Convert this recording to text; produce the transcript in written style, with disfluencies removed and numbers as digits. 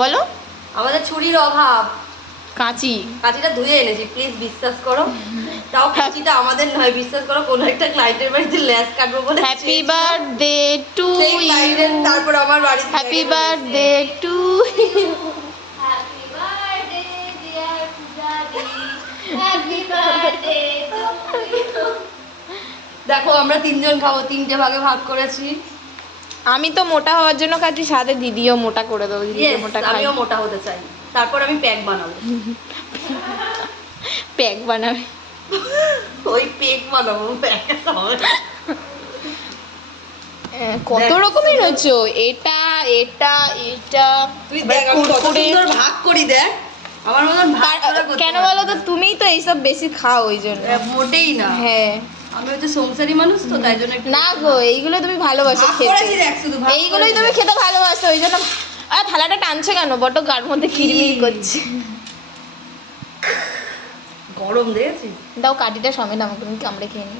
বলো। আমাদের ছুরির অভাব। কাঁচিটা ধুয়ে এনেছি, প্লিজ বিশ্বাস করো। তাও কাঁচিটা আমাদের নয়, বিশ্বাস করো, কোনো একটা ক্লায়েন্টের বাড়িতে ল্যাস কাটবো বলে। Happy birthday to you. তারপর আমার বাড়িতে happy birthday to you. Happy birthday dear পূজাদি, হ্যাপি বার্থডে টু ইউ। দেখো আমরা তিনজন খাবো, 3টে ভাগে ভাগ করেছি। আমি তো মোটা হওয়ার জন্য খাচ্ছি, সাথে দিদিও মোটা করে দেবো। দিদিও মোটা খাই। আমিও মোটা হতে চাই, তারপর আমি প্যাক বানাবো। প্যাক বানাবে? ওই প্যাক বানাবো, প্যাক হবে। কত রকমের হচ্ছে, এটা এটা এটা। তুই দেখ আমি কত সুন্দর ভাগ করি, দেখ আমার মতন ভাগ করা করতে কেন বলো তো, তুমিই তো এইসব বেশি খাও ওই জন্য। মোটেই না। হ্যাঁ, আমি হচ্ছে সংসারী মানুষ তো, তাই জন্য একটু না গো, এইগুলো তুমি ভালোবাসো ভাগ খেতে। করেছি, দেখ শুধু ভাগ এইগুলোই করেছি। তুমি খেতে ভালোবাসো, ওই জন্য। আর থালাটা টানছে কেন? বড্ড গার মধ্যে কিরমির করছে। গরম দেখেছিস? দাও কাঠিটা সমেত আমাকে, তুমি কামড়ে খেয়ে নি।